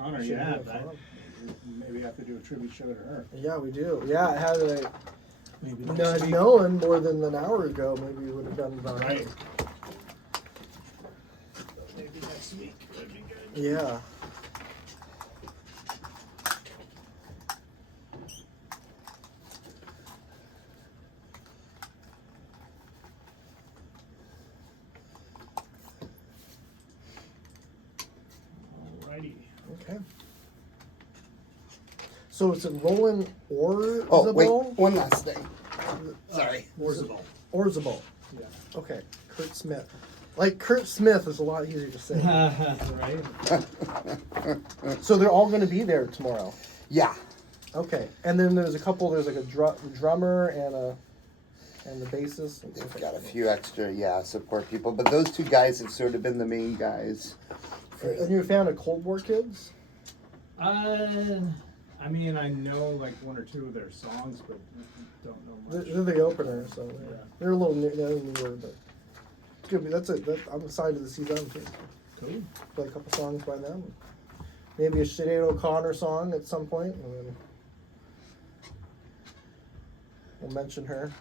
O'Connor, yeah. Maybe have to do a tribute show to her. Yeah, we do. Yeah, had I Maybe known more than an hour ago, maybe we would have done that. Right. Maybe next week would be good. Yeah. Alrighty. Okay. So is it Roland Orzabal? Oh, wait, one last thing. Sorry. Orzabal. Orzabal. Yeah. Okay. Kurt Smith. Like Kurt Smith is a lot easier to say. Right. So they're all going to be there tomorrow. Yeah. Okay. And then there's a couple. There's like a drummer and the bassist. They've got a few extra, support people. But those two guys have sort of been the main guys. And you're a fan of Cold War Kids? I mean, I know like one or two of their songs, but don't know much. They're the opener, so they're a little newer, but it's good. I'm excited to see them too. Cool. Play a couple songs by them. Maybe a Sinead O'Connor song at some point, and then we'll mention her.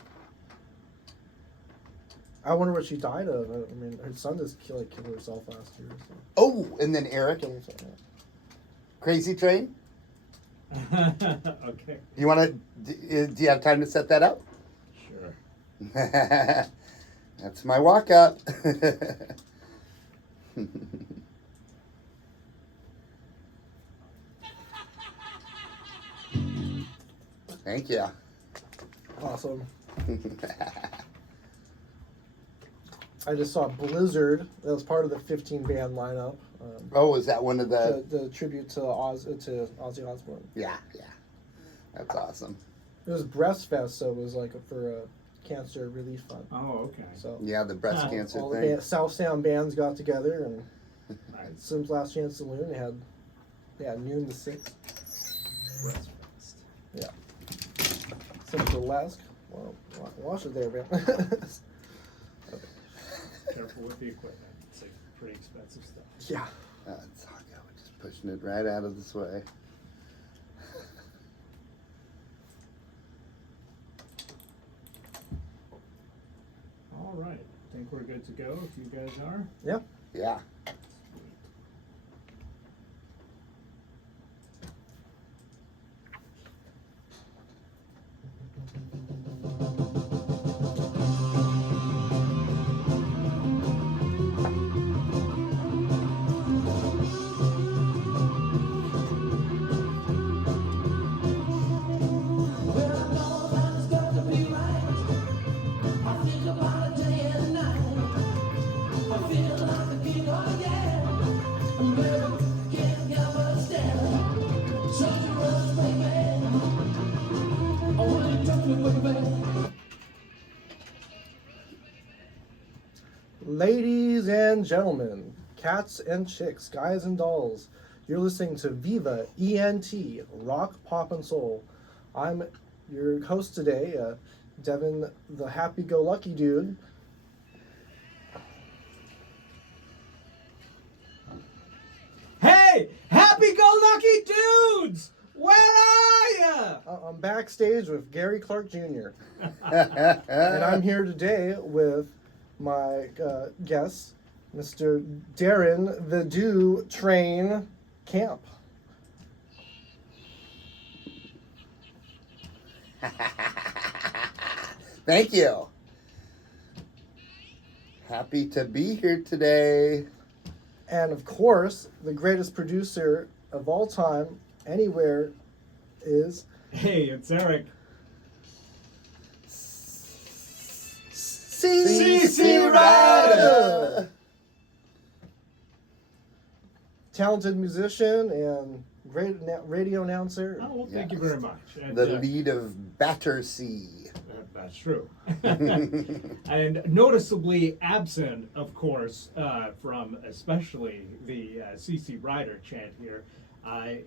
I wonder what she died of. I mean, her son just killed herself last year. So. Oh, and then Eric, Killed herself, yeah. Crazy Train. Okay. You want to? Do you have time to set that up? Sure. That's my walk up. Thank you. Awesome. I just saw Blizzard. That was part of the 15 band lineup. Oh, is that one of The tribute to Ozzy Osbourne. Yeah. That's awesome. It was Breast Fest, so it was like for a cancer relief fund. Oh, okay. So Yeah, the breast cancer all thing. the South Sound bands got together, and Nice. Sim's Last Chance Saloon had noon to 6. Breast fest. Yeah. Sim's Burlesque. Well, watch it there, man. Careful with the equipment. It's like pretty expensive stuff. Yeah. It's hot. Yeah, we're just pushing it right out of this way. All right. Think we're good to go if you guys are. Yeah. Yeah. Ladies and gentlemen, cats and chicks, guys and dolls, you're listening to Viva ENT, Rock, Pop, and Soul. I'm your host today, Devin, the happy-go-lucky dude. Hey! Happy-go-lucky dudes! Where are ya? I'm backstage with Gary Clark Jr. And I'm here today with my guest, Mr. Darren, the Do Train Camp. Thank you. Happy to be here today. And of course, the greatest producer of all time, anywhere, is... Hey, it's Eric. CC Rider! Talented musician and great radio announcer. Oh, well, thank you very much. And, The lead of Battersea. That's true. And noticeably absent, of course, from especially the CC Rider chant here,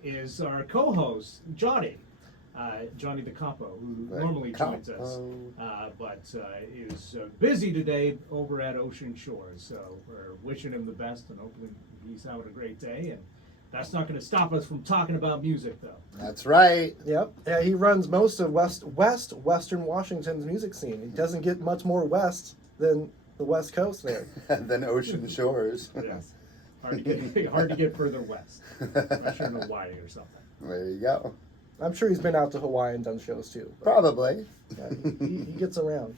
is our co-host, Johnny. Johnny the Capo, who normally joins us, but is busy today over at Ocean Shores. So we're wishing him the best, and hopefully he's having a great day. That's not going to stop us from talking about music, though. That's right. Yep. Yeah, he runs most of Western Washington's music scene. He doesn't get much more west than the West Coast there. Than ocean shores. Yes. Hard to get further west. Unless you're in Hawaii or something. There you go. I'm sure he's been out to Hawaii and done shows too. But, Probably. yeah, he gets around.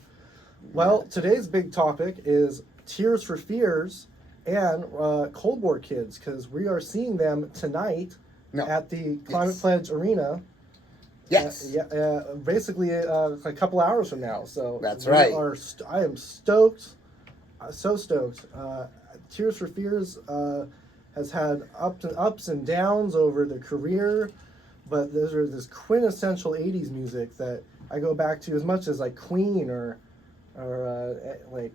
Well, today's big topic is Tears for Fears and Cold War Kids, because we are seeing them tonight No. at the Climate Yes. Pledge Arena. Yes. Basically a couple hours from now. So That's we right. I am stoked, so stoked. Tears for Fears has had ups and downs over their career, but those are this quintessential '80s music that I go back to as much as like Queen or like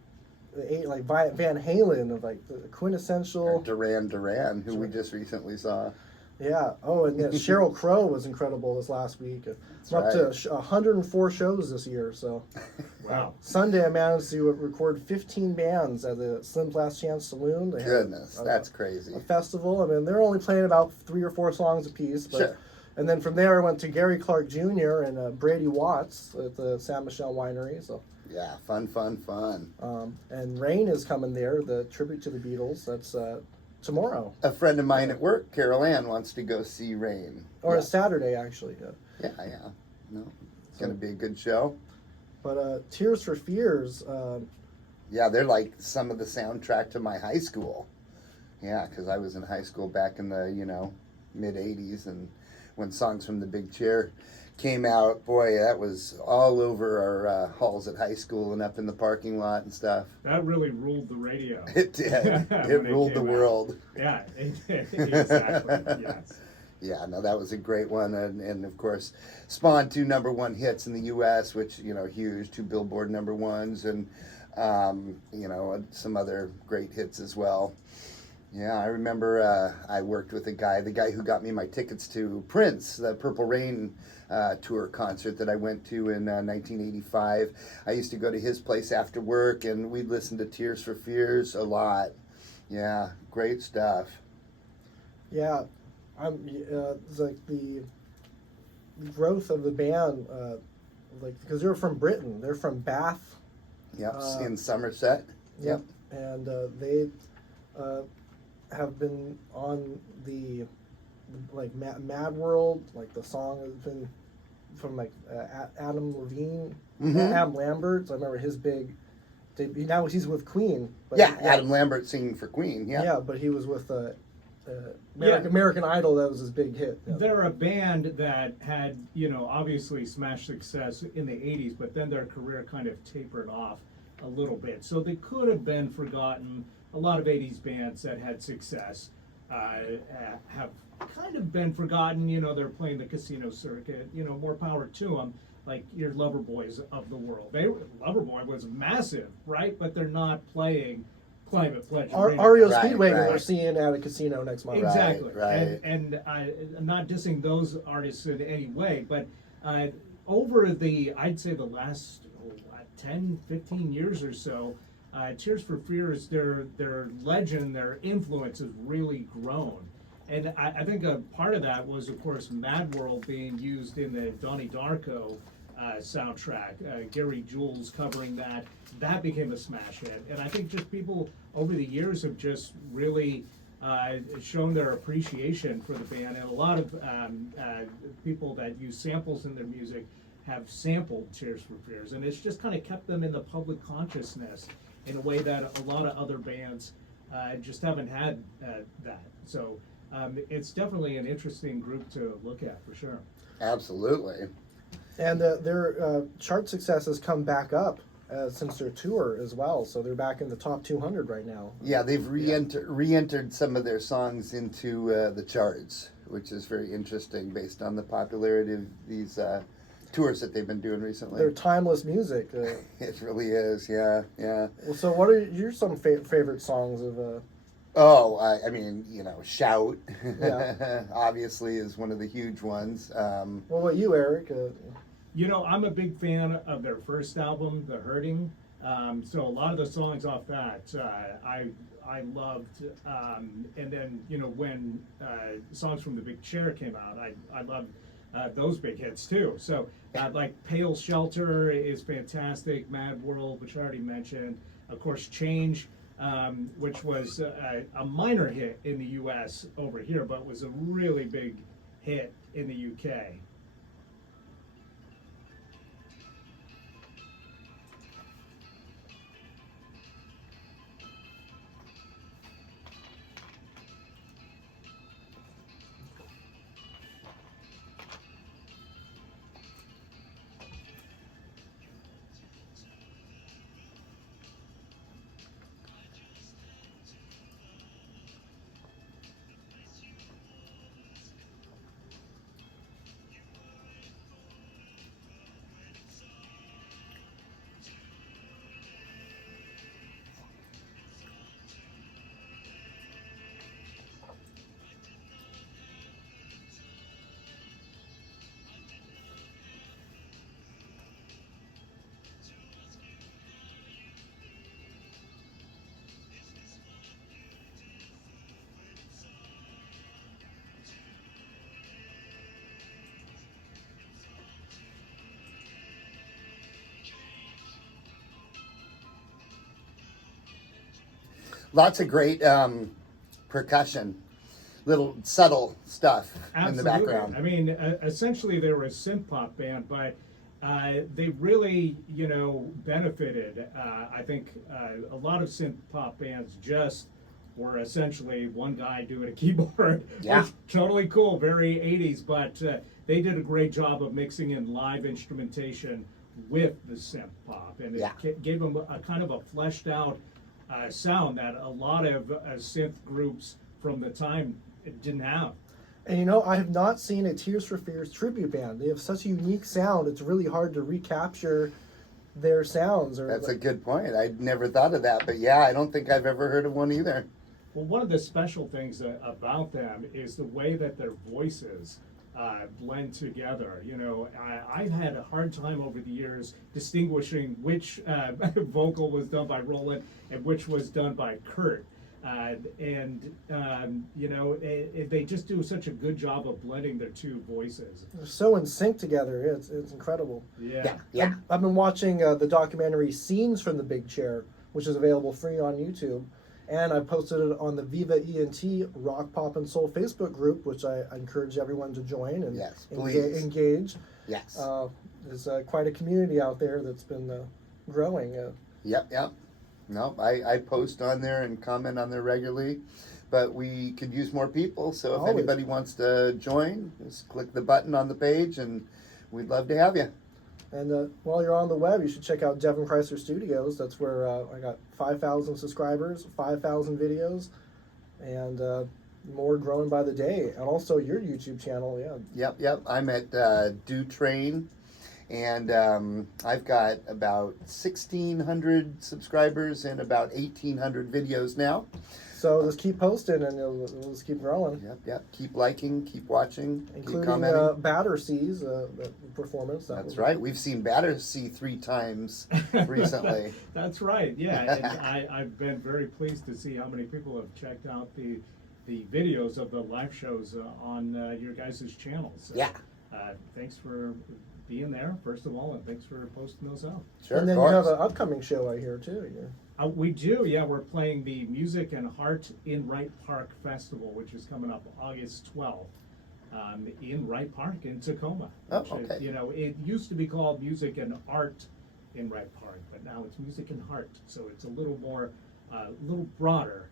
Van Halen, of like the quintessential. Duran, who we just recently saw. Yeah. Oh, and yeah, Sheryl Crow was incredible this last week. That's I'm up right. to 104 shows this year. So Wow. Sunday I managed to record 15 bands at the Slim Last Chance Saloon. They had Goodness, that's crazy. a festival. I mean, they're only playing about 3 or 4 songs a piece. But, Sure. And then from there I went to Gary Clark Jr. and Brady Watts at the San Michelle Winery. So. Yeah, fun. And Rain is coming there, the tribute to the Beatles. That's tomorrow. A friend of mine at work, Carol Ann, wants to go see Rain. Or yeah. a Saturday, actually. Yeah. No, it's going to be a good show. But Tears for Fears, Yeah, they're like some of the soundtrack to my high school. Yeah, because I was in high school back in the, mid 80s, and when Songs from the Big Chair came out, boy, that was all over our halls at high school and up in the parking lot and stuff. That really ruled the radio. It did. When It ruled the came out. world. Yeah, it did. Exactly. Yes. Yeah, no, that was a great one, and of course, spawned 2 #1 hits in the U.S., which huge, 2 Billboard #1s, and some other great hits as well. Yeah, I remember I worked with the guy who got me my tickets to Prince, the Purple Rain tour concert that I went to in 1985. I used to go to his place after work, and we'd listen to Tears for Fears a lot. Yeah, great stuff. yeah, it's like the growth of the band, because they're from Britain. They're from Bath. Yep, in Somerset. Yep. And they have been on the Mad World. Like the song has been from Adam Levine, Adam Lambert. I remember his big. Now he's with Queen. But Yeah, Adam Lambert singing for Queen. Yeah. Yeah, but he was with American Idol. That was his big hit. Yeah. They're a band that had, obviously smash success in the 80s, but then their career kind of tapered off a little bit. So they could have been forgotten. A lot of 80s bands that had success have kind of been forgotten. They're playing the casino circuit. More power to them. Like your Loverboys of the world. Loverboy was massive, right? But they're not playing Climate Pledge. REO Right, Speedwagon right. we're seeing at a casino next month. Exactly. Right. And I'm not dissing those artists in any way, but over I'd say the last 10, 15 years or so, Tears for Fears, their legend, their influence has really grown. And I think a part of that was, of course, Mad World being used in the Donnie Darko soundtrack. Gary Jules covering that. That became a smash hit. And I think just people over the years have just really shown their appreciation for the band. And a lot of people that use samples in their music have sampled Tears for Fears. And it's just kind of kept them in the public consciousness in a way that a lot of other bands just haven't had that. So it's definitely an interesting group to look at for sure. Absolutely. And their chart success has come back up since their tour as well. So they're back in the top 200 right now. Yeah, they've re-entered some of their songs into the charts, which is very interesting based on the popularity of these tours that they've been doing recently. They're timeless music. It really is, yeah. Well, so what are your some favorite songs of? Oh, I mean, Shout, Yeah. obviously, is one of the huge ones. What about you, Eric? I'm a big fan of their first album, The Hurting. So a lot of the songs off that, I loved, and then when songs from the Big Chair came out, I loved those big hits too. So like Pale Shelter is fantastic. Mad World, which I already mentioned. Of course, Change, which was a minor hit in the U.S. over here, but was a really big hit in the UK. Lots of great percussion, little subtle stuff in the background. I mean, essentially they were a synth pop band, but they really, benefited. I think a lot of synth pop bands just were essentially one guy doing a keyboard. Yeah. Which, totally cool, very 80s, but they did a great job of mixing in live instrumentation with the synth pop, and it gave them a kind of a fleshed out sound that a lot of synth groups from the time didn't have. And I have not seen a Tears for Fears tribute band. They have such a unique sound, it's really hard to recapture their sounds. That's a good point. I'd never thought of that, but yeah, I don't think I've ever heard of one either. Well, one of the special things about them is the way that their voices blend together. I've had a hard time over the years distinguishing which vocal was done by Roland and which was done by Kurt. They just do such a good job of blending their two voices. They're so in sync together. It's incredible. Yeah. I've been watching the documentary Scenes from the Big Chair, which is available free on YouTube. And I posted it on the Viva ENT Rock, Pop, and Soul Facebook group, which I encourage everyone to join and engage. Yes. There's quite a community out there that's been growing. Yep. No, I post on there and comment on there regularly, but we could use more people. So if anybody wants to join, just click the button on the page, and we'd love to have you. And while you're on the web, you should check out Devin Creisler Studios. That's where I got 5,000 subscribers, 5,000 videos, and more growing by the day. And also your YouTube channel, Yep. I'm at Do Train, and I've got about 1,600 subscribers and about 1,800 videos now. So just keep posting, and we'll just keep growing. Yep. Keep liking, keep watching, including keep commenting. Battersea's the performance. That's right. We've seen Battersea 3 times recently. That's right. Yeah, and I've been very pleased to see how many people have checked out the videos of the live shows on your guys' channels. Yeah. Thanks for being there, first of all, and thanks for posting those out. Sure. And then you have an upcoming show I hear too. We do, yeah. We're playing the Music and Heart in Wright Park Festival, which is coming up August 12th in Wright Park in Tacoma. Okay. It used to be called Music and Art in Wright Park, but now it's Music and Heart, so it's a little more, little broader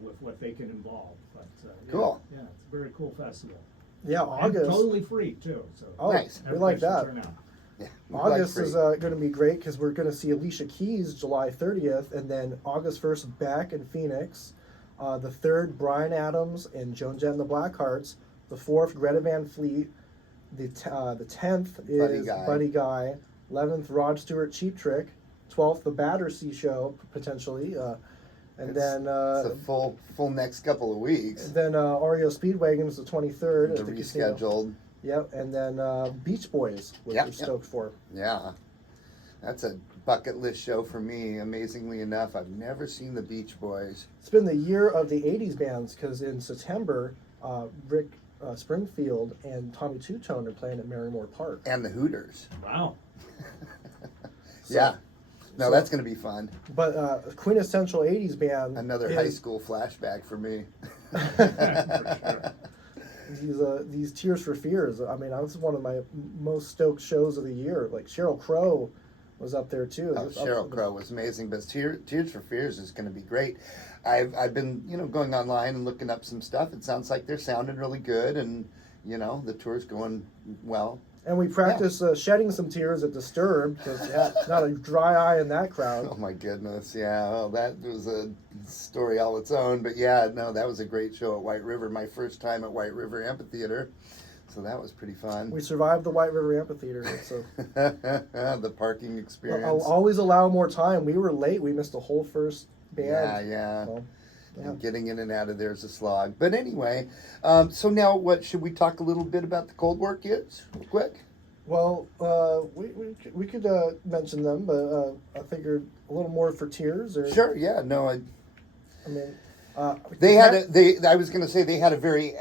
with what they can involve. But cool. Yeah, it's a very cool festival. Yeah, August. And totally free too. So nice. We like that. Yeah, August is going to be great because we're going to see Alicia Keys July 30th, and then August 1st back in Phoenix. The 3rd, Bryan Adams and Joan Jett and the Blackhearts. The 4th, Greta Van Fleet. The 10th is Buddy Guy. 11th, Rod Stewart Cheap Trick. 12th, the Battersea Show potentially. And then it's a full next couple of weeks. And then REO Speedwagon is the 23rd. The rescheduled. Yep, and then Beach Boys, which we're stoked for. Yeah. That's a bucket list show for me. Amazingly enough, I've never seen the Beach Boys. It's been the year of the 80s bands because in September, Rick Springfield and Tommy Two Tone are playing at Merrimore Park. And the Hooters. Wow. Yeah. No, so- that's going to be fun. But quintessential 80s band. Another is high school flashback for me. For sure. These Tears for Fears. I mean, that was one of my most stoked shows of the year. Like Sheryl Crow was up there too. Oh, Sheryl Crow was amazing, but Tears for Fears is going to be great. I've been going online and looking up some stuff. It sounds like they're sounding really good, and the tour's going well. And we practiced shedding some tears at Disturbed because not a dry eye in that crowd. Oh my goodness, yeah. Well, that was a story all its own, but yeah, no, that was a great show at White River. My first time at White River Amphitheater, so that was pretty fun. We survived the White River Amphitheater. So the parking experience. I'll always allow more time. We were late. We missed the whole first band. Yeah. So, yeah. And getting in and out of there is a slog. But anyway, so now what, should we talk a little bit about the Cold War kids real quick? Well, we could mention them, but I figured a little more for Tears. Or, Sure, yeah, no, I mean, I was going to say they had a very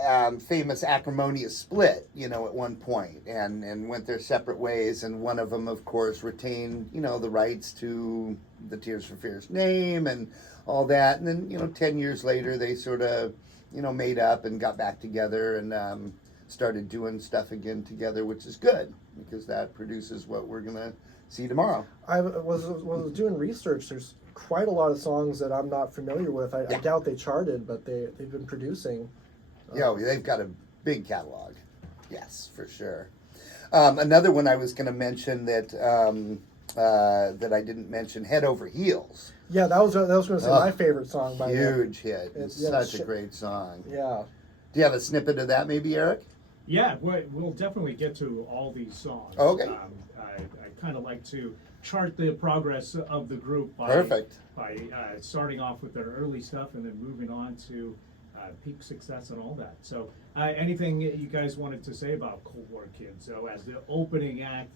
famous acrimonious split, at one point, and went their separate ways. And one of them, of course, retained, the rights to the Tears for Fears name and all that. And then, 10 years later, they sort of, made up and got back together and started doing stuff again together, which is good because that produces what we're going to see tomorrow. I was doing research. There's quite a lot of songs that I'm not familiar with. I doubt they charted, but they've been producing. Yeah, they've got a big catalog. Yes, for sure. Another one I was going to mention that I didn't mention, Head Over Heels. Yeah, that was going to say my favorite song by them. Huge hit. It's such a great song. Yeah. Do you have a snippet of that maybe, Eric? Yeah, we'll definitely get to all these songs. Okay. I kind of like to chart the progress of the group by starting off with their early stuff and then moving on to peak success and all that. So anything you guys wanted to say about Cold War Kids? So as the opening act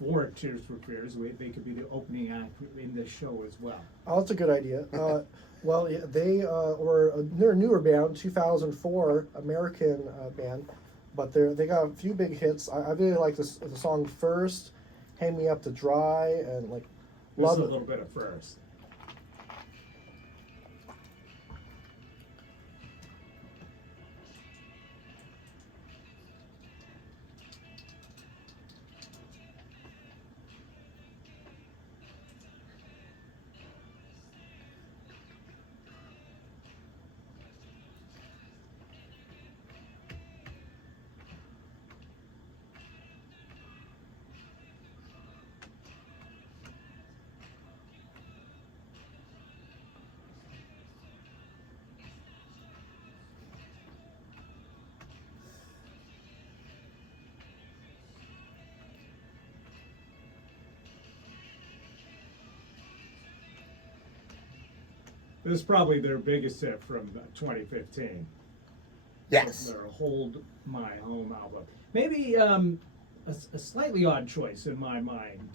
for Tears for Fears, they could be the opening act in this show as well. Oh, that's a good idea. Well, yeah, they're a newer band, 2004 American band, but they got a few big hits. I really like the song First, Hang Me Up to Dry, and This love is a little bit of First. This is probably their biggest hit from 2015. Yes. Their Hold My Home album. Maybe a slightly odd choice in my mind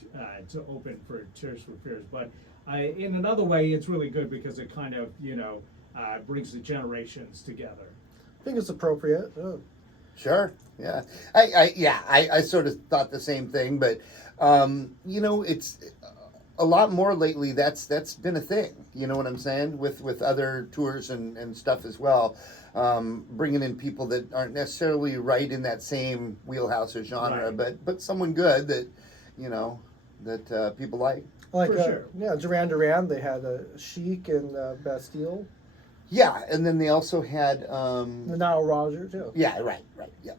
to open for Tears for Fears, but in another way, it's really good because it kind of, brings the generations together. I think it's appropriate. Sure. Yeah. I sort of thought the same thing, but it's a lot more lately. That's been a thing. You know what I'm saying? With other tours and stuff as well, bringing in people that aren't necessarily right in that same wheelhouse or genre, Right. but someone good that that people like. Like, For sure. yeah, Duran, they had Chic and Bastille. Yeah, and then they also had The Nile Rodgers, too. yeah, right, yeah.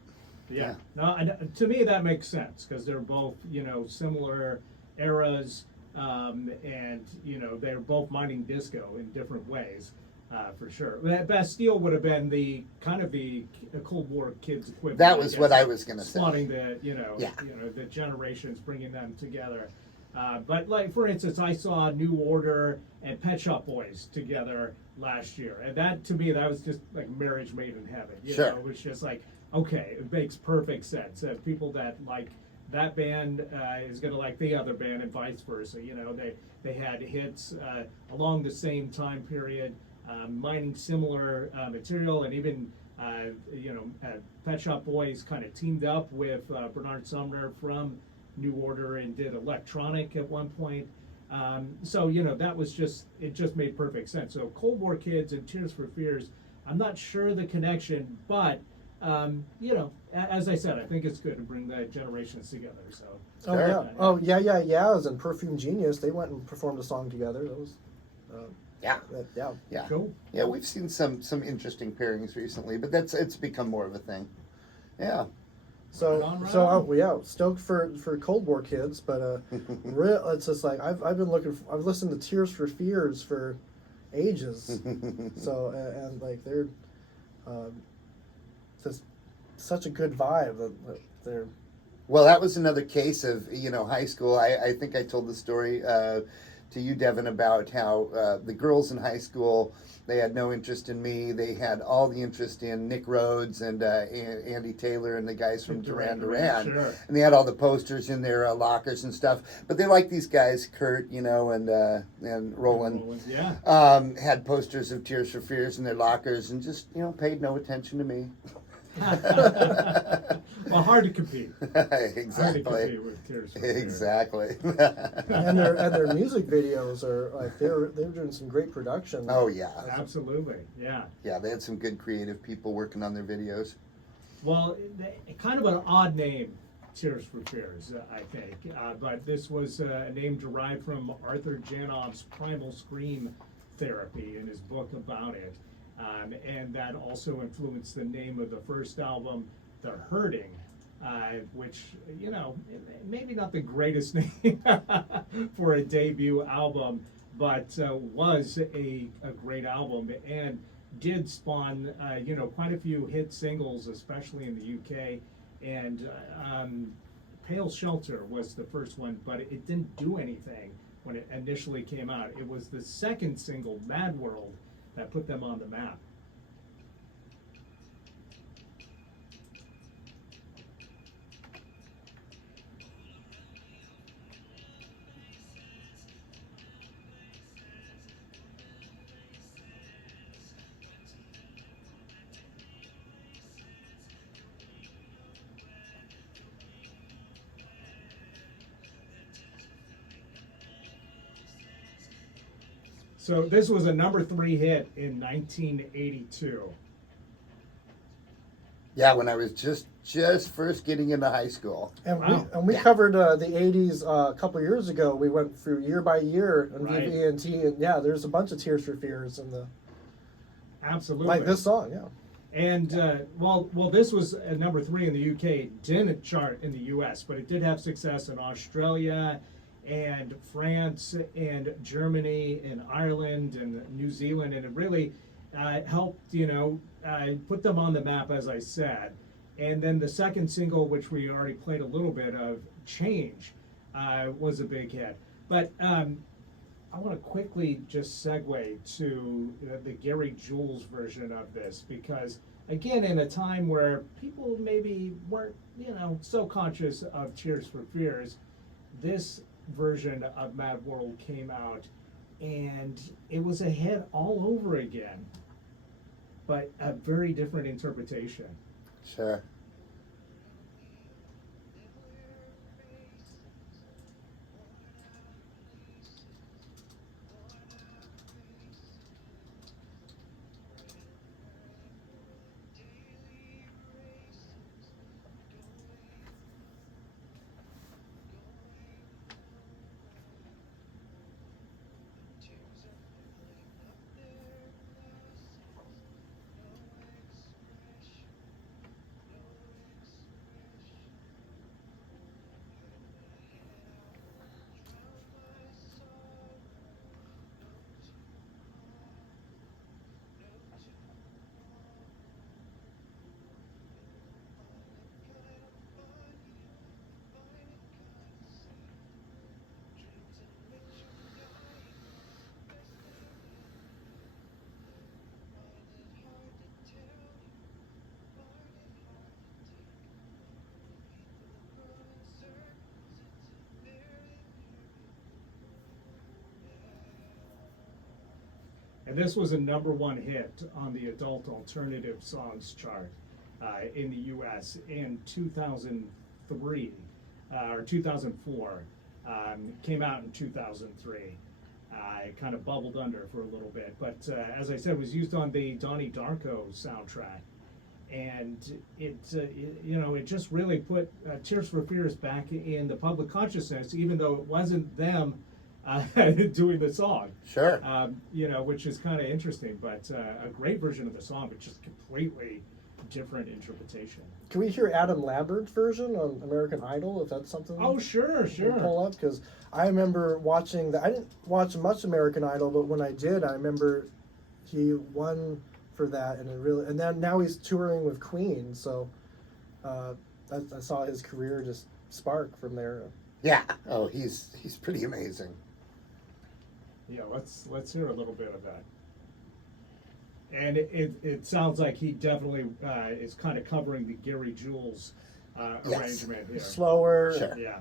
Yeah. No, to me that makes sense because they're both, similar eras, and they're both mining disco in different ways, for sure. Bastille would have been the Cold War Kids equivalent. That was what I was gonna say. Spawning the Yeah. the generations, bringing them together. But like for instance, I saw New Order and Pet Shop Boys together last year, and that to me that was just like marriage made in heaven. Sure. It was just like, okay, it makes perfect sense. People that like that band is going to like the other band and vice versa. You know, they had hits along the same time period, mining similar material, and even Pet Shop Boys kind of teamed up with Bernard Sumner from New Order and did electronic at one point. So that was it just made perfect sense. So Cold War Kids and Tears for Fears, I'm not sure the connection, but as I said, I think it's good to bring the generations together. So. Oh Sure. yeah. Oh yeah. And Perfume Genius, they went and performed a song together. That was. Yeah. Yeah. Cool. Yeah, we've seen some interesting pairings recently, but it's become more of a thing. Yeah. So Right on. stoked for Cold War Kids, but it's just like I've listened to Tears for Fears for ages. So and like they're just such a good vibe that they're. Well, that was another case of high school. I think I told the story to you, Devin, about how the girls in high school, they had no interest in me. They had all the interest in Nick Rhodes and Andy Taylor and the guys from Duran Duran. Sure. And they had all the posters in their lockers and stuff. But they liked these guys, Kurt, and Roland. Yeah. Had posters of Tears for Fears in their lockers and just, paid no attention to me. Well, hard to compete. Exactly. Hard to compete with Tears for Fears. Exactly. and their music videos are like they're doing some great production. Oh yeah. Absolutely. Yeah. Yeah, they had some good creative people working on their videos. Well, kind of an odd name, Tears for Fears, I think. But this was a name derived from Arthur Janoff's primal scream therapy in his book about it. And that also influenced the name of the first album, The Hurting, which, maybe not the greatest name for a debut album, but was a great album and did spawn, quite a few hit singles, especially in the UK. And Pale Shelter was the first one, but it didn't do anything when it initially came out. It was the second single, Mad World, that put them on the map. So this was a number 3 hit in 1982. Yeah, when I was just first getting into high school. And Wow. we covered the 80s a couple years ago. We went through year by year on Right. Viva ENT, and yeah, there's a bunch of Tears for Fears in the Absolutely. like this song, yeah. And well, this was a number 3 in the UK. Didn't chart in the US, but it did have success in Australia and France and Germany and Ireland and New Zealand, and it really helped, put them on the map, as I said. And then the second single, which we already played a little bit of, Change, was a big hit. But I want to quickly just segue to the Gary Jules version of this, because again, in a time where people maybe weren't, so conscious of Tears for Fears, this version of Mad World came out and it was a hit all over again, but a very different interpretation. Sure. And this was a #1 hit on the adult alternative songs chart in the U.S. in 2003 or 2004. Came out in 2003. It kind of bubbled under for a little bit, but as I said, was used on the Donnie Darko soundtrack, and it just really put Tears for Fears back in the public consciousness, even though it wasn't them doing the song. Sure. Which is kind of interesting, but a great version of the song, but just completely different interpretation. Can we hear Adam Lambert's version on American Idol, if that's something? Oh, sure, we sure. can pull up, because I remember watching I didn't watch much American Idol, but when I did, I remember he won for that, and then now he's touring with Queen, so I saw his career just spark from there. Yeah. Oh, he's pretty amazing. Yeah, let's hear a little bit of that. And it sounds like he definitely is kind of covering the Gary Jules Yes. arrangement here. Slower. Sure. Yeah.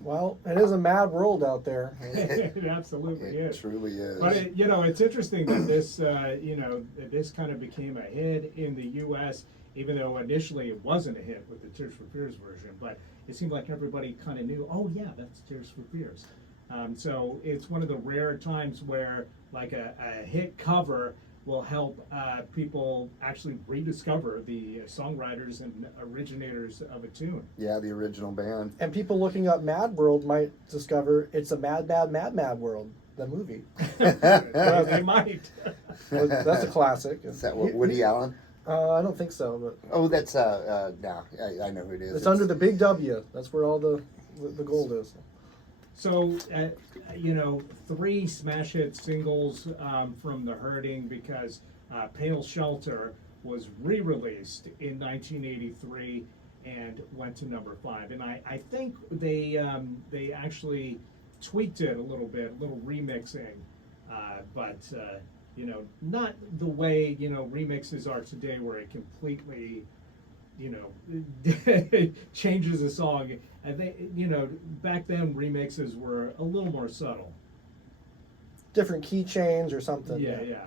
Well, it is a mad world out there. It absolutely It is. truly is. But it's interesting that this, that this kind of became a hit in the U.S., even though initially it wasn't a hit with the Tears for Fears version. But it seemed like everybody kind of knew, oh yeah, that's Tears for Fears. So it's one of the rare times where like a hit cover will help people actually rediscover the songwriters and originators of a tune. Yeah, the original band. And people looking up Mad World might discover it's a Mad, Mad, Mad, Mad World, the movie. They might. That's a classic. Is that what, Woody Allen? I don't think so, but Oh, that's no, I know who it is. it's under the big W. That's where all the gold is. So, 3 smash hit singles from The Hurting, because Pale Shelter was re-released in 1983 and went to #5. And I think they actually tweaked it a little bit, a little remixing, but not the way remixes are today, where it completely changes a song. And they, back then remixes were a little more subtle. Different key change or something. Yeah.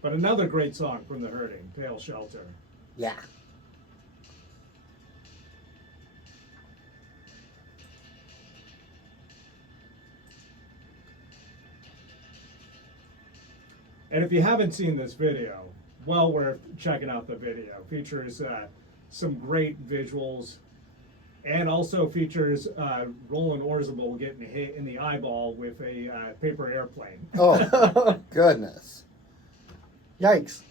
But another great song from The Hurting, Pale Shelter. Yeah. And if you haven't seen this video, well worth checking out the video. Features some great visuals, and also features Roland Orzabal getting hit in the eyeball with a paper airplane. Oh, goodness. Yikes.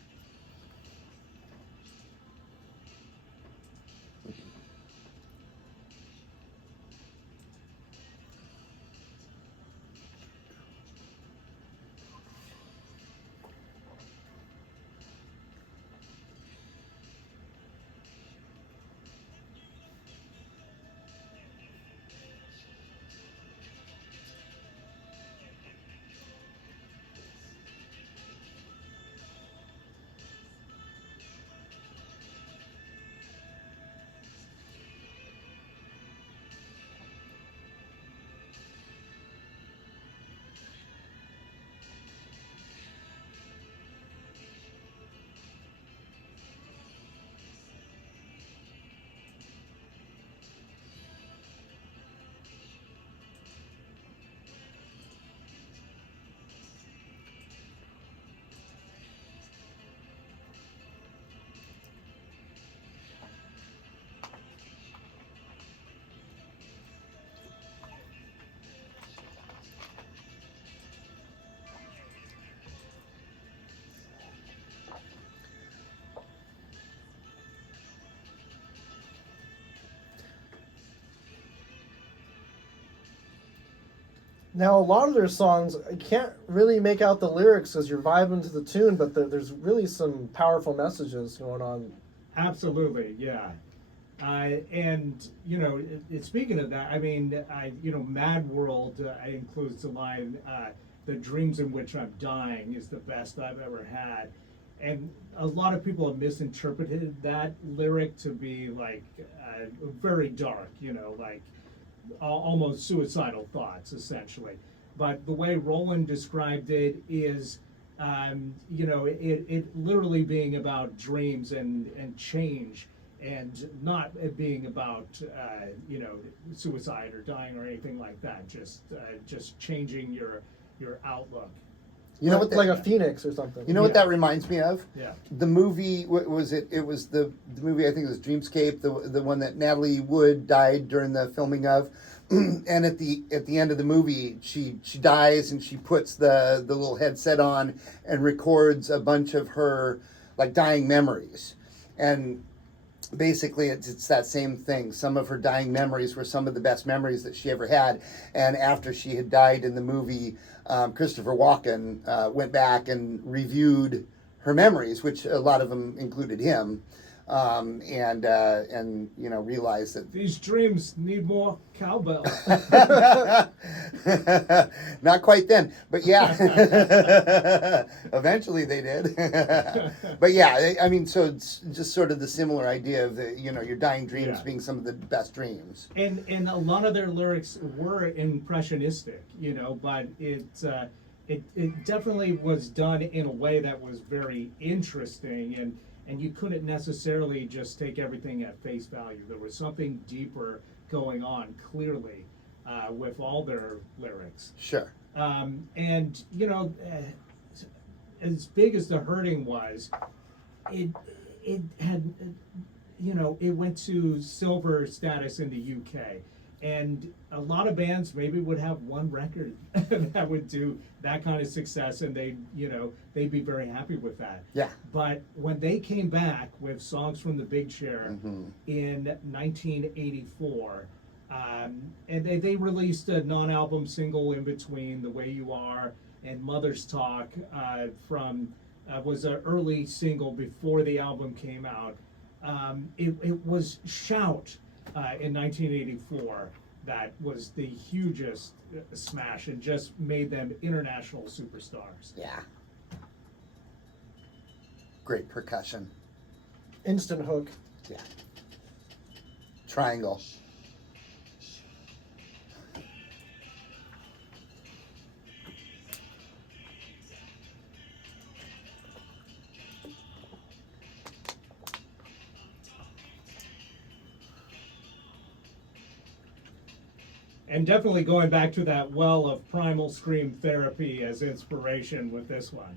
Now, a lot of their songs, I can't really make out the lyrics as you're vibing to the tune, but there's really some powerful messages going on. Absolutely, yeah. And speaking of that, I mean, Mad World includes the line, "The dreams in which I'm dying is the best I've ever had," and a lot of people have misinterpreted that lyric to be like very dark, like almost suicidal thoughts, essentially. But the way Roland described it is, it literally being about dreams and change, and not it being about suicide or dying or anything like that. Just changing your outlook. You know what? Like a phoenix or something. You know what that reminds me of? Yeah. The movie, what was it? It was the movie, I think it was Dreamscape, the one that Natalie Wood died during the filming of. And at the end of the movie, she dies and she puts the little headset on and records a bunch of her like dying memories. And basically it's that same thing. Some of her dying memories were some of the best memories that she ever had. And after she had died in the movie, Christopher Walken went back and reviewed her memories, which a lot of them included him, and realized that These dreams need more cowbell. not quite then, but yeah, eventually they did. But yeah, I mean, so it's just sort of the similar idea of your dying dreams being some of the best dreams. And a lot of their lyrics were impressionistic, but it definitely was done in a way that was very interesting, and you couldn't necessarily just take everything at face value. There was something deeper going on, clearly, with all their lyrics. Sure. And as big as The Hurting was, it had, it went to silver status in the UK. And a lot of bands maybe would have one record that would do that kind of success, and they'd be very happy with that. Yeah. But when they came back with Songs from the Big Chair in 1984, and they released a non-album single in between, The Way You Are and Mother's Talk, was an early single before the album came out. It was Shout in 1984 that was the hugest smash and just made them international superstars. Yeah. Great percussion. Instant hook. Yeah. Triangle. And definitely going back to that well of Primal Scream therapy as inspiration with this one.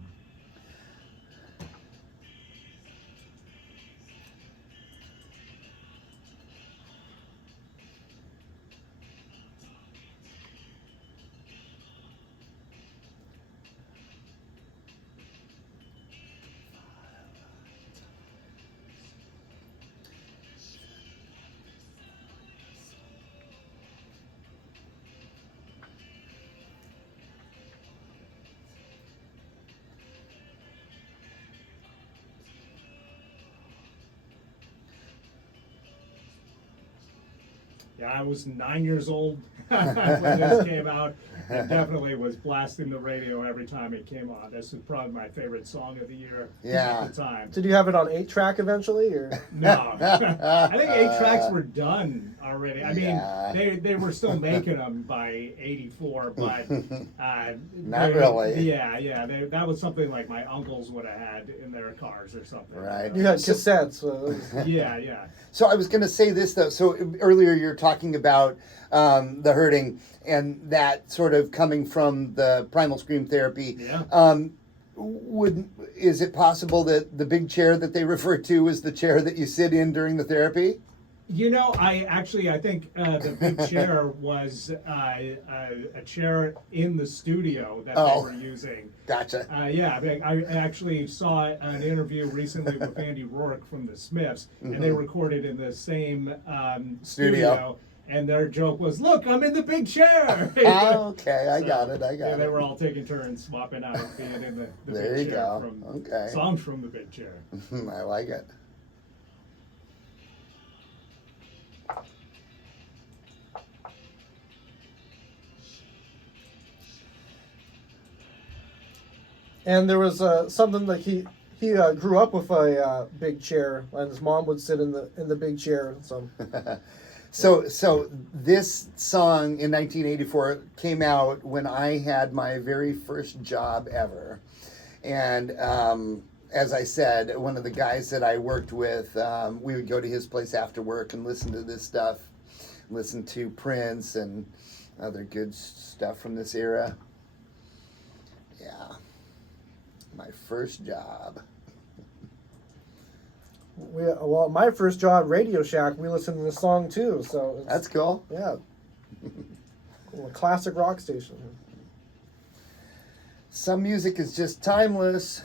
Yeah, I was 9 years old when this came out, and definitely was blasting the radio every time it came on. This is probably my favorite song of the year at the time. Did you have it on 8-track eventually, or? No, I think 8 tracks were done already. I mean, they were still making them by '84, but not really. Yeah, that was something like my uncles would have had in their cars or something. Right. You had cassettes. Yeah. So I was going to say this though. So earlier you're talking about The Hurting and that sort of coming from the Primal Scream therapy. Yeah. Is it possible that the big chair that they refer to is the chair that you sit in during the therapy? I think the big chair was a chair in the studio that they were using. Gotcha. I actually saw an interview recently with Andy Rourke from the Smiths, and they recorded in the same studio. And their joke was, "Look, I'm in the big chair." Okay, I got it. Yeah, they were all taking turns swapping out being in the There big you chair go. from Okay. songs from the big chair. I like it. And there was something like he grew up with a big chair, and his mom would sit in the big chair. So this song in 1984 came out when I had my very first job ever, and as I said, one of the guys that I worked with, we would go to his place after work and listen to this stuff, listen to Prince and other good stuff from this era. Yeah, my first job. Well, my first job, Radio Shack, we listened to this song too. So That's cool. Yeah, a classic rock station. Some music is just timeless.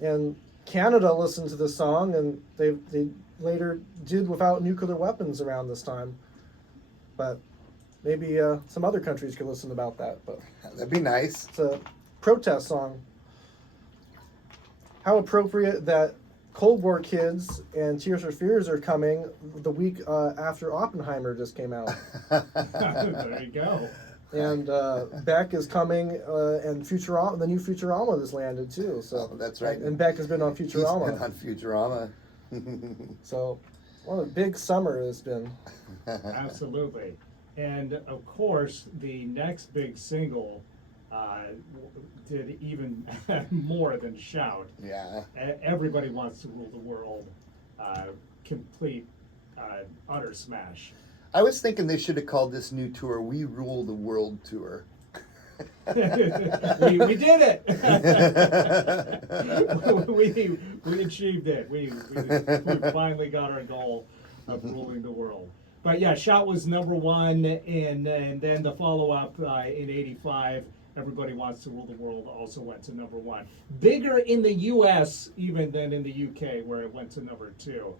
And Canada listened to this song, and they later did without nuclear weapons around this time. But maybe some other countries could listen about that. But That'd be nice. it's a protest song. How appropriate that Cold War kids and Tears for Fears are coming the week after Oppenheimer just came out. There you go. And Beck is coming, and Futurama, the new Futurama has landed too. So That's right. And Beck has been on Futurama. He's been on Futurama. So, what a big summer it's been. Absolutely. And of course, the next big single did even more than shout. Yeah. Everybody Wants to Rule the World, complete, utter smash. I was thinking they should have called this new tour "We Rule the World Tour." we did it. we achieved it. We finally got our goal of ruling the world. But yeah, Shout was number one, and then the follow up in '85, Everybody Wants to Rule the World also went to number one. Bigger in the U.S. even than in the U.K., where it went to number two.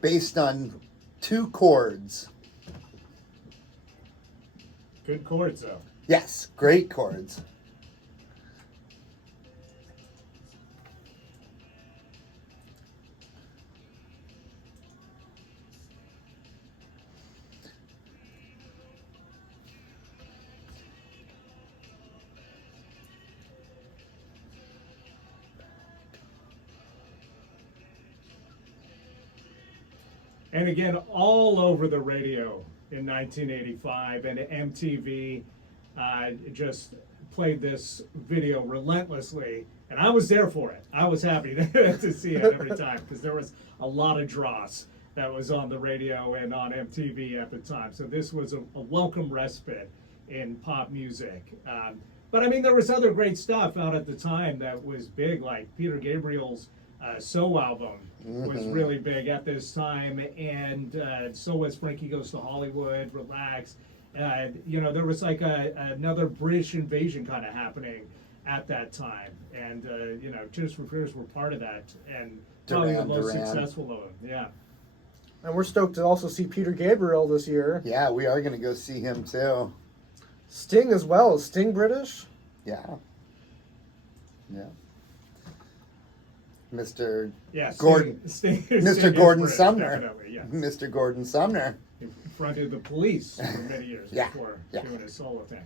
Based on 2 chords. Good chords though. Yes, great chords. And again, all over the radio in 1985, and MTV just played this video relentlessly, and I was there for it. I was happy to see it every time, because there was a lot of dross that was on the radio and on MTV at the time. So this was a welcome respite in pop music. But I mean, there was other great stuff out at the time that was big, like Peter Gabriel's So album was really big at this time, and so was Frankie Goes to Hollywood, Relax. There was like another British invasion kind of happening at that time, and Tears for Fears were part of that, and probably the most successful of them. Yeah. And we're stoked to also see Peter Gabriel this year. Yeah, we are going to go see him too. Sting as well. Is Sting British? Yeah. Yeah. Mr. Yeah, Gordon. Sting Mr. Gordon British, Sumner. definitely, yes. Mr. Gordon Sumner. He fronted the Police for many years Yeah, before yeah. doing his solo thing.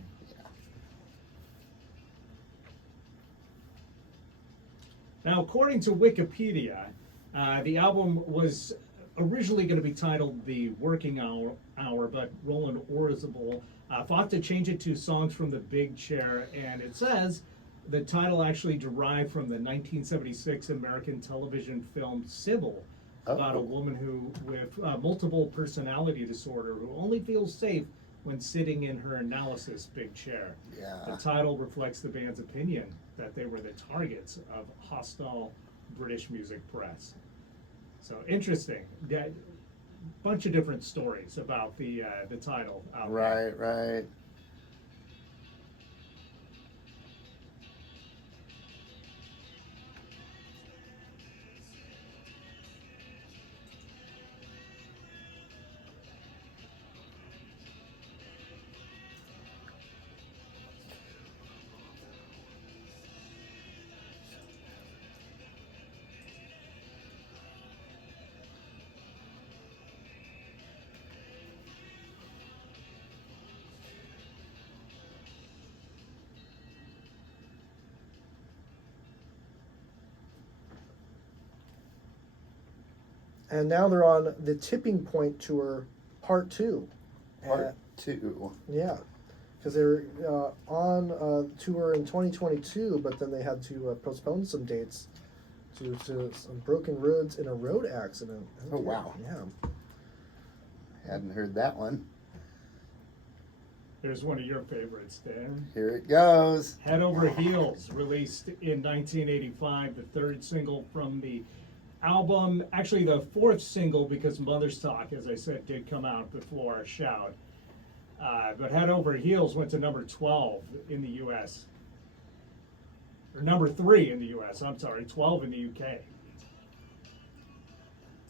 Now, according to Wikipedia, the album was originally going to be titled The Working Hour, but Roland Orzabal fought to change it to Songs from the Big Chair, and it says the title actually derived from the 1976 American television film Sybil, about a woman who with multiple personality disorder who only feels safe when sitting in her analysis big chair. Yeah. The title reflects the band's opinion that they were the targets of hostile British music press. So interesting. Got bunch of different stories about the title out there. Right. And now they're on the Tipping Point Tour Part 2. Part 2. Yeah, because they were on tour in 2022, but then they had to postpone some dates due to some broken roads in a road accident. Oh, wow. Yeah. Hadn't heard that one. There's one of your favorites, Dan. Here it goes. Head Over Heels, released in 1985, the third single from the album. Actually, the fourth single, because Mother's Talk, as I said, did come out before Shout. But Head Over Heels went to number 12 in the U.S. Or number 3 in the U.S., I'm sorry, 12 in the U.K.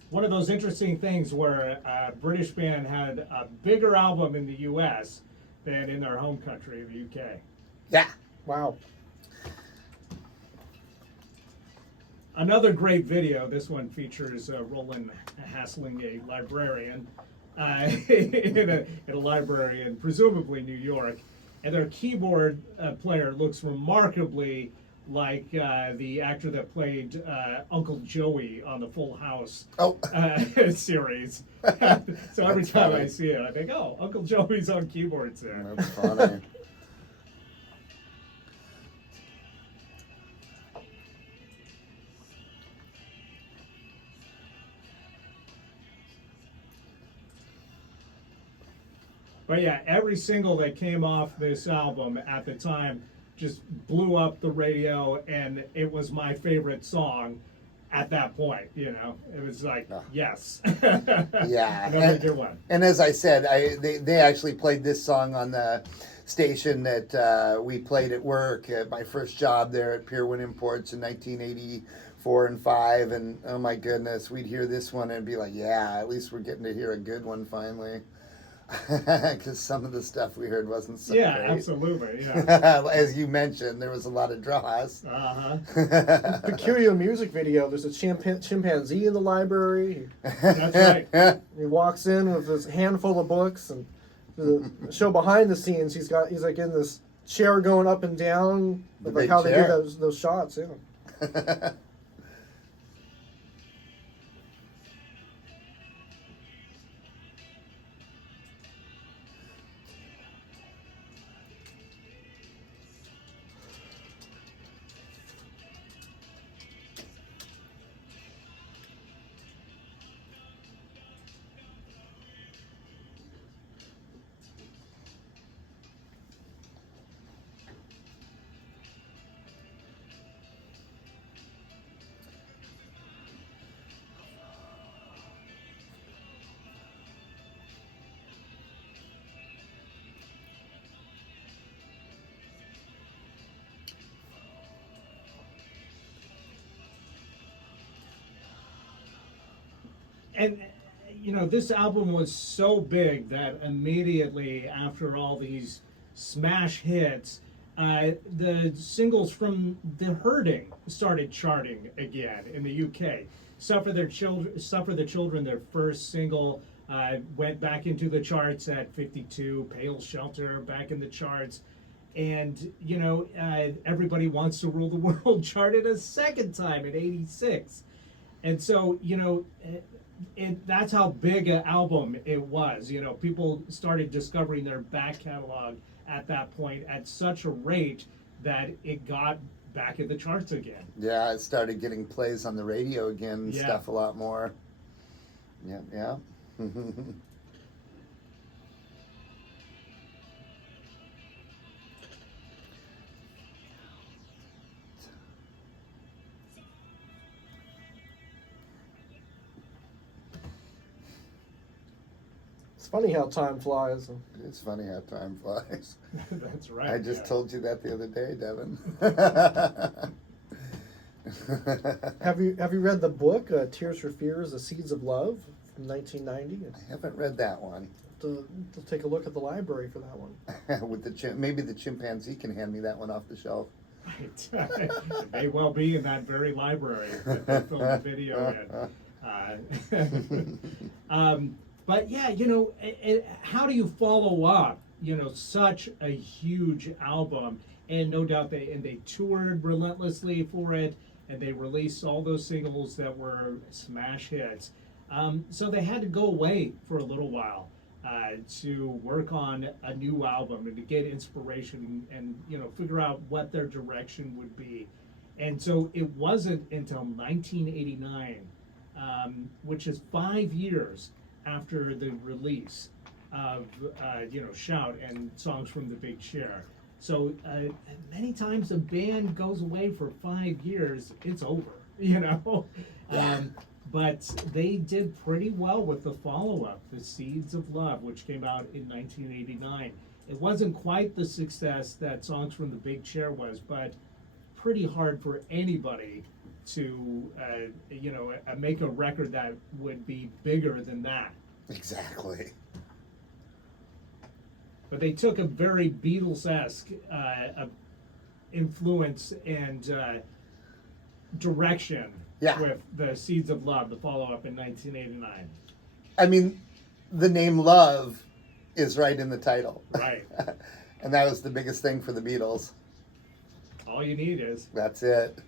One of those interesting things where a British band had a bigger album in the U.S. than in their home country, the U.K. Yeah. Wow. Another great video. This one features Roland hassling a librarian in a library in presumably New York, and their keyboard player looks remarkably like the actor that played Uncle Joey on the Full House series. So every That's time funny. I see it, I think, oh, Uncle Joey's on keyboards there. That's funny. But yeah, every single that came off this album at the time just blew up the radio, and it was my favorite song at that point. You know, it was like, yes, Yeah. another good one. And as I said, they actually played this song on the station that we played at work at my first job there at Pier 1 Imports in 1984 and 5. And oh my goodness, we'd hear this one and be like, yeah, at least we're getting to hear a good one finally. Because some of the stuff we heard wasn't so Yeah, great. absolutely. Yeah. As you mentioned, there was a lot of dross. Peculiar music video. There's a chimpanzee in the library. That's right. He walks in with this handful of books, and the show behind the scenes, he's like in this chair going up and down, The like big how they chair. do those shots. Yeah. And you know, this album was so big that immediately after all these smash hits, the singles from The Hurting started charting again in the UK. Suffer the Children, their first single, went back into the charts at 52. Pale Shelter back in the charts. And, you know, Everybody Wants to Rule the World charted a second time at 86. And so, you know, that's how big an album it was. You know, people started discovering their back catalog at that point at such a rate that it got back in the charts again. Yeah, it started getting plays on the radio again and stuff a lot more. Yeah. It's funny how time flies. It's funny how time flies. That's right. I just yeah. told you that the other day, Devin. Have you read the book Tears for Fears: The Seeds of Love from 1990? I haven't read that one. To take a look at the library for that one. With the maybe the chimpanzee can hand me that one off the shelf. Right. It may well be in that very library that they filmed the video in. But yeah, you know, how do you follow up, you know, such a huge album? And no doubt they toured relentlessly for it, and they released all those singles that were smash hits. So they had to go away for a little while to work on a new album and to get inspiration and you know, figure out what their direction would be. And so it wasn't until 1989, which is 5 years after the release of you know, Shout and Songs from the Big Chair. So many times a band goes away for 5 years, it's over, you know. But they did pretty well with the follow-up, The Seeds of Love, which came out in 1989. It wasn't quite the success that Songs from the Big Chair was, but pretty hard for anybody to, you know, make a record that would be bigger than that. Exactly. But they took a very Beatles-esque influence and direction with The Seeds of Love, the follow-up in 1989. I mean, the name Love is right in the title. Right. And that was the biggest thing for the Beatles. All you need is. That's it.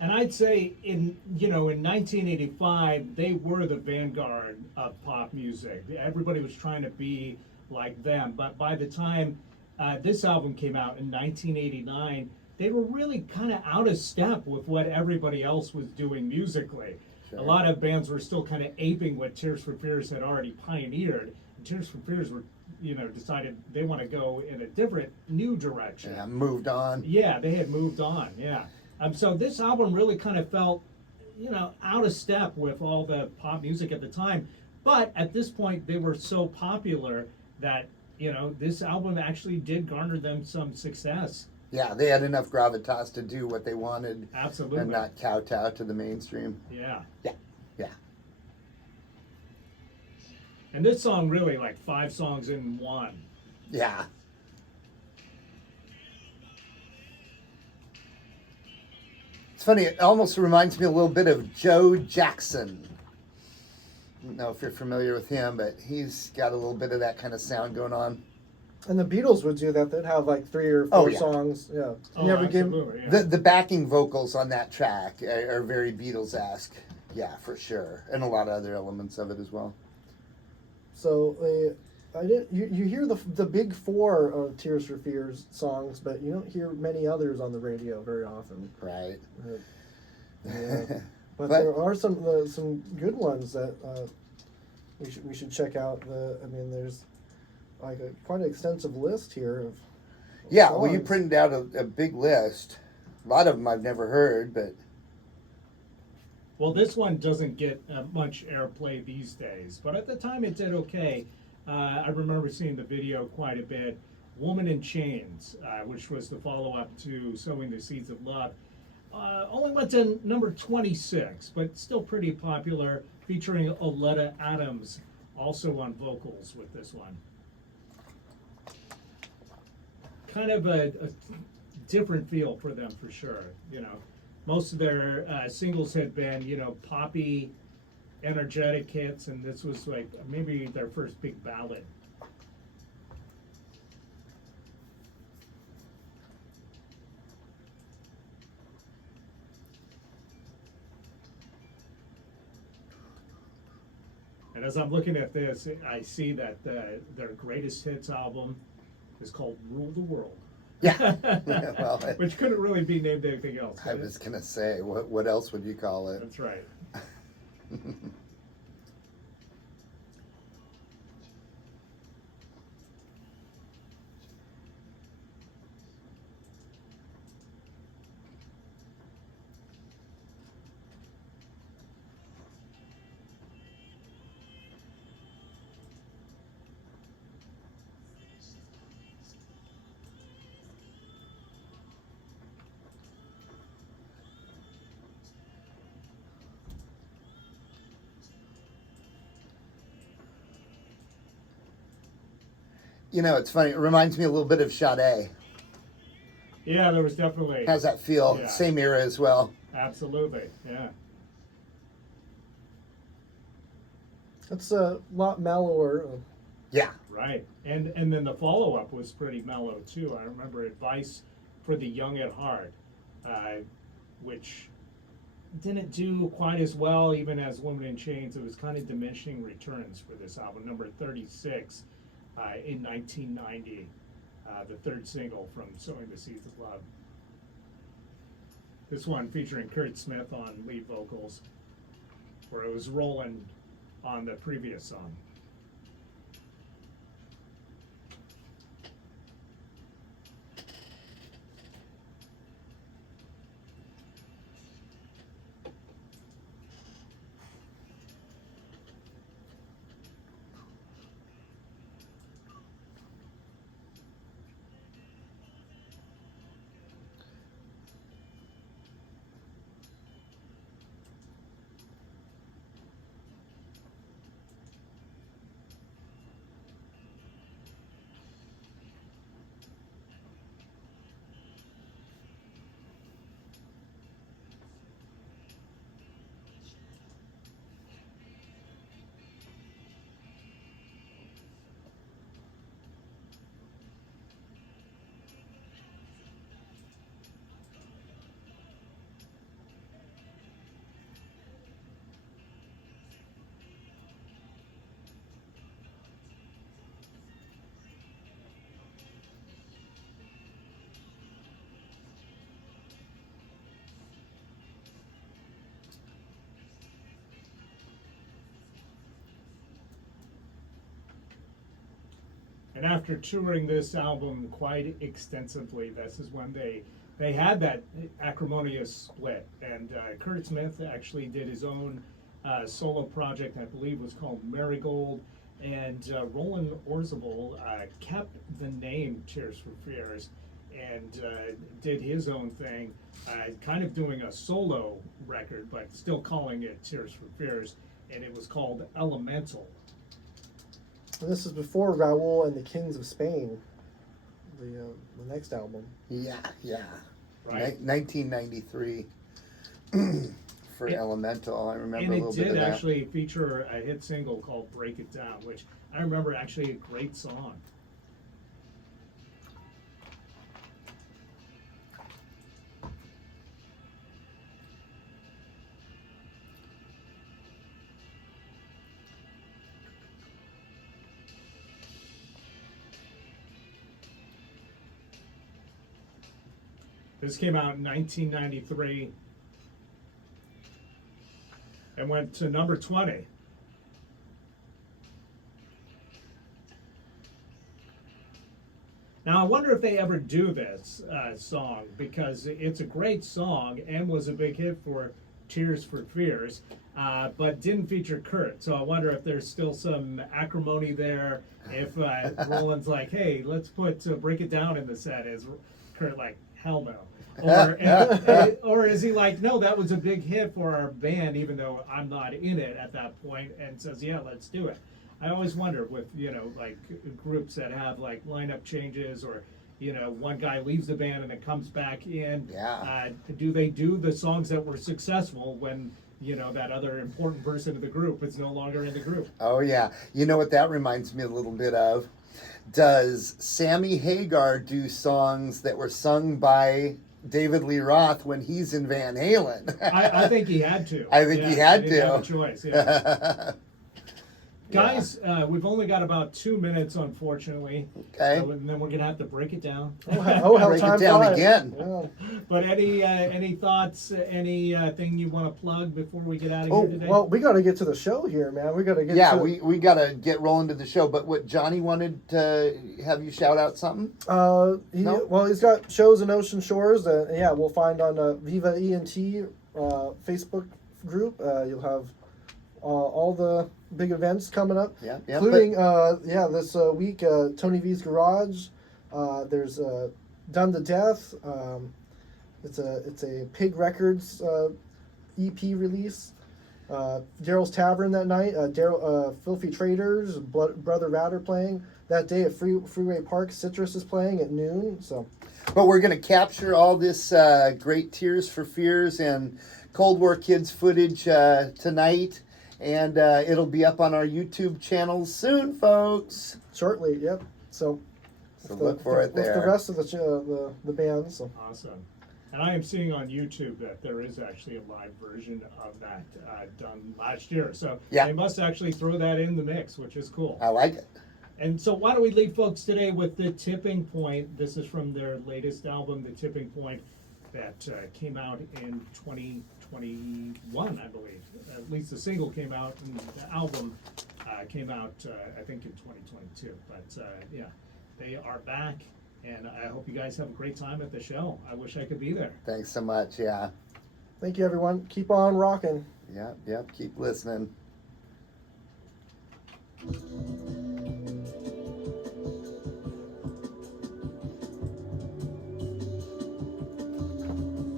And I'd say in 1985, they were the vanguard of pop music. Everybody was trying to be like them. But by the time this album came out in 1989, they were really kind of out of step with what everybody else was doing musically. Sure. A lot of bands were still kind of aping what Tears for Fears had already pioneered. And Tears for Fears were, decided they want to go in a different, new direction. Yeah, moved on. Yeah, they had moved on, yeah. So this album really kind of felt, out of step with all the pop music at the time. But at this point, they were so popular that, this album actually did garner them some success. Yeah, they had enough gravitas to do what they wanted. Absolutely. And not kowtow to the mainstream. Yeah. Yeah, yeah. And this song really, like 5 songs in one. Yeah. It's funny, it almost reminds me a little bit of Joe Jackson. I don't know if you're familiar with him, but he's got a little bit of that kind of sound going on. And the Beatles would do that. They'd have like 3 or 4 yeah. songs. Yeah. Oh, absolutely. Yeah. The backing vocals on that track are very Beatles-esque. Yeah, for sure. And a lot of other elements of it as well. So you hear the big 4 of Tears for Fears songs, but you don't hear many others on the radio very often. Right. Yeah. But there are some good ones that we should check out. There's like quite an extensive list here of yeah, songs. well, you printed out a big list. A lot of them I've never heard, but... Well, this one doesn't get much airplay these days, but at the time it did okay. I remember seeing the video quite a bit. Woman in Chains, which was the follow-up to Sowing the Seeds of Love. only went to number 26, but still pretty popular, featuring Oleta Adams also on vocals with this one. Kind of a different feel for them for sure. Most of their singles had been, poppy, energetic hits, and this was like maybe their first big ballad. And as I'm looking at this, I see that their greatest hits album is called Rule the World. Yeah. Well, Which couldn't really be named anything else. I was going to say, what else would you call it? That's right. It's funny. It reminds me a little bit of Sade. Yeah, there was definitely. How's that feel? Yeah. Same era as well. Absolutely, yeah. It's a lot mellower. Yeah. Right, and then the follow-up was pretty mellow too. I remember Advice for the Young at Heart, which didn't do quite as well even as Woman in Chains. It was kind of diminishing returns for this album, number 36 in 1990, the third single from Sowing the Seeds of Love. This one featuring Kurt Smith on lead vocals, where it was Roland on the previous song. And after touring this album quite extensively, this is when they had that acrimonious split. And Kurt Smith actually did his own solo project, I believe was called Marigold. And Roland Orzabal kept the name Tears for Fears and did his own thing, kind of doing a solo record, but still calling it Tears for Fears. And it was called Elemental. And this is before Raoul and the Kings of Spain, the next album. Yeah. Right. 1993 for Elemental. I remember a little And bit it of did that. actually feature a hit single called Break It Down, which I remember actually a great song. This came out in 1993 and went to number 20. Now, I wonder if they ever do this song, because it's a great song and was a big hit for Tears for Fears, but didn't feature Kurt. So I wonder if there's still some acrimony there. If Roland's like, hey, let's put Break It Down in the set, is Kurt like, hell no. Or is he like, no, that was a big hit for our band, even though I'm not in it at that point, and says, yeah, let's do it. I always wonder with, like groups that have like lineup changes, or, one guy leaves the band and then comes back in. Yeah. Do they do the songs that were successful when, that other important person of the group is no longer in the group? Oh, yeah. You know what that reminds me a little bit of? Does Sammy Hagar do songs that were sung by David Lee Roth when he's in Van Halen? I think he had to. I think he had he didn't to. have a choice, yeah. Guys, we've only got about 2 minutes, unfortunately. Okay. So, and then we're gonna have to break it down. Hell, Break time it down flies. again. Yeah. But any thoughts, anything you want to plug before we get out of Oh, here today? well, we got to get to the show here, man. We got to get Yeah, to... we got to get rolling to the show. But what Johnny wanted to have you shout out something? No? Well, he's got shows in Ocean Shores. Yeah, we'll find on Viva ENT Facebook group. You'll have all the big events coming up, Yeah, including this week Tony V's Garage. There's Done to Death. It's a Pig Records EP release. Daryl's Tavern that night. Filthy Traders, Brother Router playing that day at Freeway Park. Citrus is playing at noon. So, But we're going to capture all this great Tears for Fears and Cold War Kids footage tonight. And it'll be up on our YouTube channels soon, folks. shortly, yep. So look for it there. With the rest of the band. So. Awesome. And I am seeing on YouTube that there is actually a live version of that done last year. So Yeah. they must actually throw that in the mix, which is cool. I like it. And so why don't we leave folks today with The Tipping Point. This is from their latest album, The Tipping Point, that came out in 2021, I believe. At least the single came out, and the album came out, I think, in 2022. But yeah, they are back, and I hope you guys have a great time at the show. I wish I could be there. Thanks so much. Yeah. Thank you, everyone. Keep on rocking. Yep. Keep listening.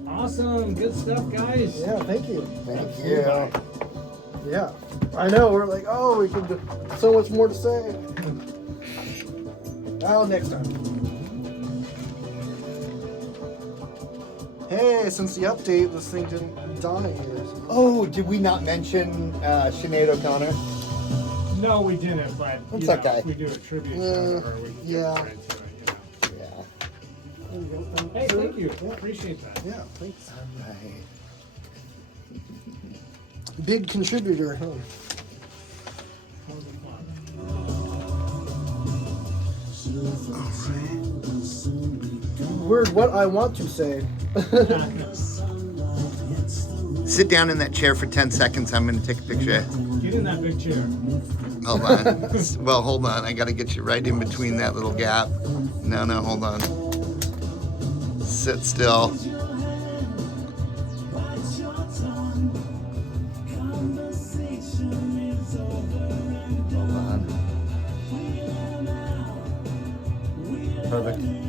Awesome, good stuff, guys. Yeah, thank you. Thank you. Yeah, I know. We're like, oh, we could do so much more to say. Oh, next time. Hey, since the update, this thing didn't die here. Oh, did we not mention Sinead O'Connor? No, we didn't, but It's you know, okay. if we do a tribute to her, we can yeah. get right into it, you know. Yeah. There you go. Hey, thank you. Yeah. Appreciate that. Yeah, thanks. Right. Big contributor, huh? That was fun. Word, what I want to say. Sit down in that chair for 10 seconds. I'm going to take a picture. Get in that big chair. Hold on. Well, hold on. I got to get you right in between that little gap. No, hold on. Sit still. Hold on. Perfect.